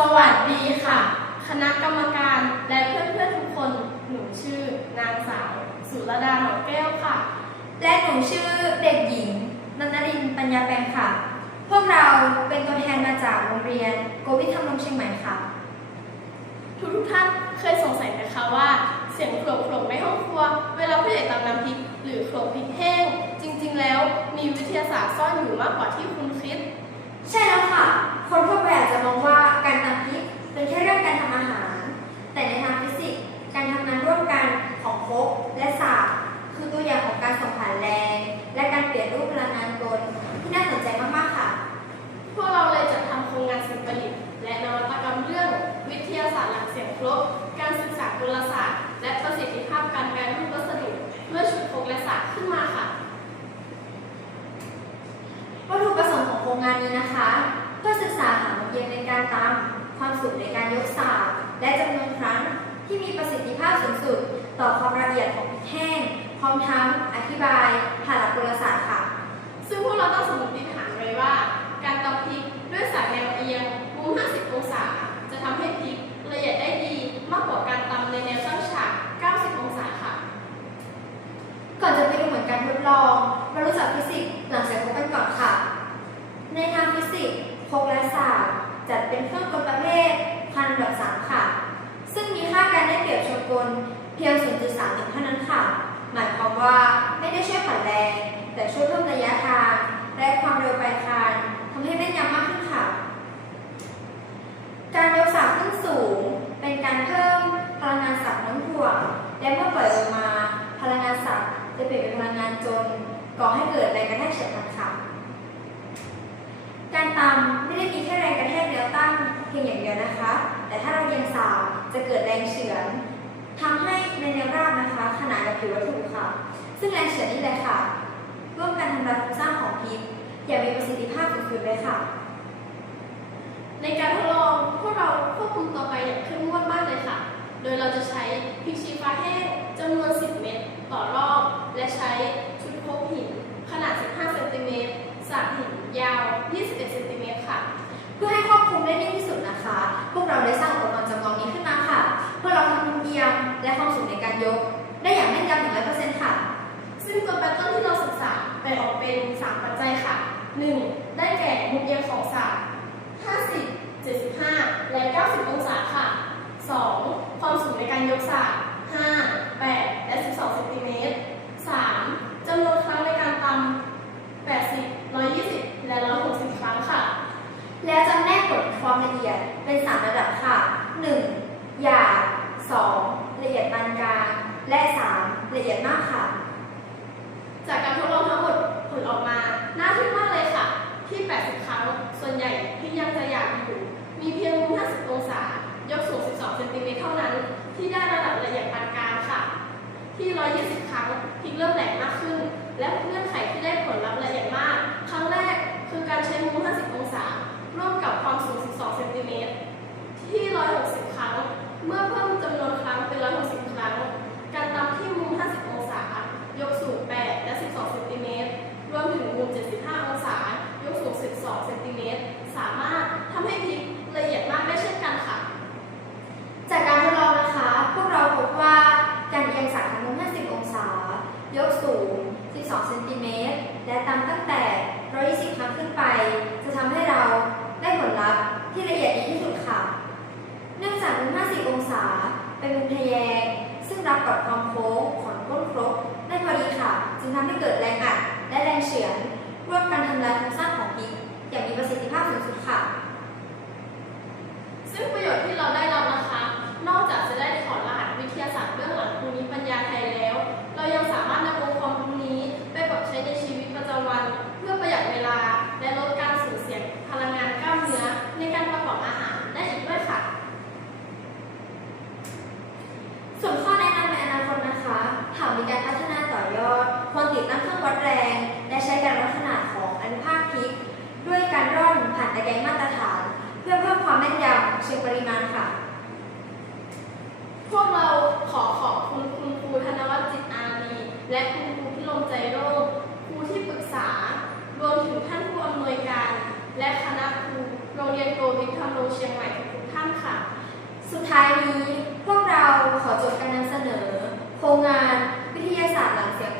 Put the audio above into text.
สวัสดีค่ะคณะกรรมการและเพื่อนๆทุกคนหนูชื่อนางสาวสุรดาหนองแก้วค่ะและหนูชื่อเด็กหญิงนันทรินปัญญาแปลงค่ะพวกเราเป็นตัวแทนมาจากโรงเรียนโกวิทธรรมรงค์เชียงใหม่ค่ะทุกท่านเคยสงสัยไหมคะว่าเสียงโขลกๆในห้องครัวเวลาผู้ใหญ่ตำน้ำพริกหรือโขลกพริกแห้งจริงๆแล้วมีวิทยาศาสตร์ซ่อนอยู่มากกว่าที่คุณคิดใช่แล้วค่ะคนทั่วไปอาจจะมองว่าการตำพริกเป็นแค่เรื่องการทำอาหารแต่ในทางฟิสิกส์การทำงานร่วมกันของครกและสากคือตัวอย่างของการส่งผ่านแรงและการเปลี่ยนรูปพลังงานกลที่น่าสนใจมากๆค่ะพวกเราเลยจะทำโครงงานสิ่งประดิษฐ์และนวัตกรรมเรื่องวิทยาศาสตร์หลักเสียงครบการศึกษากลศาสตร์และประสิทธิภาพการแปรรูปวัสดุเมื่อชุดโครงและสากขึ้นมาค่ะวัตถุประสงค์ของโครงงานนี้นะคะเพื่อศึกษาหาโมเดลในการตำความสูงในการยกสากและจำนวนครั้งที่มีประสิทธิภาพสูงสุดต่อความละเอียดของพริกแห้งพร้อมทั้งอธิบายผ่านหลักกลศาสตร์ค่ะซึ่งพวกเราต้องสมมติฐานไว้ว่าการตำพริกด้วยสายแนวเอียงมุม 50 องศาจะทำให้พริกละเอียดได้ดีมากกว่าการตำในแนวตั้งฉาก 90 องศาค่ะก่อนจะไปดูผลการทดลองมารู้จักฟิสิกส์หลังเสียงครกกันก่อนค่ะในทางฟิสิกส์ครกและสากจัดเป็นเครื่องกลประเภทพันแบบ3ค่ะซึ่งมีค่าการได้เปรียบชนกลเพียง 0.31 เท่านั้นค่ะหมายความว่าไม่ได้ช่วยผ่อนแรงแต่ช่วยเพิ่มระยะทางและความเร็วปลายทางทำให้แม่นยำมากขึ้นค่ะการยกสากขึ้นสูงเป็นการเพิ่มพลังงานสากโน้มถ่วงและเมื่อปล่อยลงมาพลังงานสากจะเปลี่ยนเป็นพลังงานจนก่อให้เกิดแรงกระแทกเฉียบพลันค่ะการตำไม่ได้มีแค่แรงกระแทกแนวตั้งเพียงอย่างเดียวนะคะแต่ถ้าเราเอียงสากจะเกิดแรงเฉือนทำให้ในแนวราบนะคะขนานกับผิววัตถุค่ะซึ่งแรงเฉือนนี่แหละค่ะร่วมกันทำลายโครงสร้างของพริกอย่างมีประสิทธิภาพสุดๆเลยค่ะในการทดลองพวกเราควบคุมต่อไปอย่างเข้มงวดมากเลยค่ะโดยเราจะใช้พริกชี้ฟ้าแห้งจำนวน 10 เม็ดต่อรอบและใช้ชุดโคกหินขนาด 15 เซนติเมตรสากหินยาว 21 เซนติเมตรค่ะเพื่อให้ควบคุมได้ดีที่สุดนะคะพวกเราได้สร้างอุปกรณ์จำลองนี้ขึ้นมาค่ะเพื่อเราทำมุมเอียงและความสูงในการยกได้อย่างแม่นยำ 100% ค่ะซึ่งตัวแปรต้นที่เราศึกษาแบ่งออกเป็น 3 ปัจจัยค่ะ 1. ได้แก่มุมเอียงของสาก50 75 และ 90 องศาค่ะ 2. ความสูงในการยกสาก5 8 และ 12 เซนติเมตร 3. จำนวนครั้งในการตำ80 120 และ 160 ครั้งค่ะแล้วจำแนกผลความละเอียดเป็น 3 ระดับค่ะ 1. หยาบ 2. ละเอียดปานกลางและ 3. ละเอียดมากค่ะจากการทดลองทั้งหมดผลออกมาน่าทึ่งมากเลยค่ะที่ 80 ครั้งส่วนใหญ่ที่ยังจะหยาบอยู่มีเพียงมุม 50 องศายกสูง 12 เซนติเมตรเท่านั้นที่ได้ระดับละเอียดปานกลางค่ะที่ 120 ครั้งพริกเริ่มแหลมมากขึ้นและเงื่อนไขที่ได้ผลลัพธ์ละเอียดมากครั้งแรกคือการใช้มุม 50 องศาร่วมกับความสูง 12 เซนติเมตรที่ 160 ครั้งเมื่อเพิ่มจำนวนครั้งเป็น 160 ครั้งการตำที่มุม 50 องศายกสูง 8 และ 12 เซนติเมตรรวมถึงมุม 75 องศายกสูง 12 เซนติเมตรสามารถทำให้พริกละเอียดมากได้เช่นกันค่ะจากการทดลองนะคะพวกเราพบว่าการเอียงสากมุม 50 องศายกสูง 12 เซนติเมตรและตำตั้งแต่ 120 ครั้งขึ้นไปจะทำให้เราได้ผลลัพธ์ที่ละเอียดดีที่สุดค่ะเนื่องจากมุม 50 องศาเป็นมุมทะแยงซึ่งรับกับความโค้งของก้นครกได้พอดีค่ะจึงทำให้เกิดแรงอัดและแรงเฉือนร่วมกันทำลายโครงสร้างของพริกอย่างมีประสิทธิภาพสูงสุดค่ะซึ่งประโยชน์ที่เราได้รับนะคะนอกจากจะได้ถอดรหัสวิทยาศาสตร์เบื้องหลังภูมิปัญญาไทยแล้วเรายังสามารถนำองค์ความรู้นี้ไปปรับใช้ในชีวิตประจำวันเพื่อประหยัดเวลาและลดการสูญเสียพลังงานกล้ามเนื้อในการประกอบอาหารได้อีกด้วยค่ะส่วนข้อแนะนำในอนาคตนะคะหากมีการพัฒนาต่อยอดควรติดตั้งเครื่องวัดแรงและใช้การวัดขนาดของอนุภาคพริกด้วยการร่อนผ่านตะแกรงมาตรฐานเพื่อเพิ่มความแม่นยำเชิงปริมาณค่ะพวกเราขอขอบคุณคุณครูธนวัฒน์จิตอารีและคุณครูพิรมใจโรจน์ครูที่ปรึกษารวมถึงท่านผู้อำนวยการและคณะครูโรงเรียนโกวิทธรรมรงค์เชียงใหม่ทุกท่าน ค่ะ สุดท้ายนี้พวกเราขอจบการนำเสนอ โครงงานวิทยาศาสตร์หลังเสียง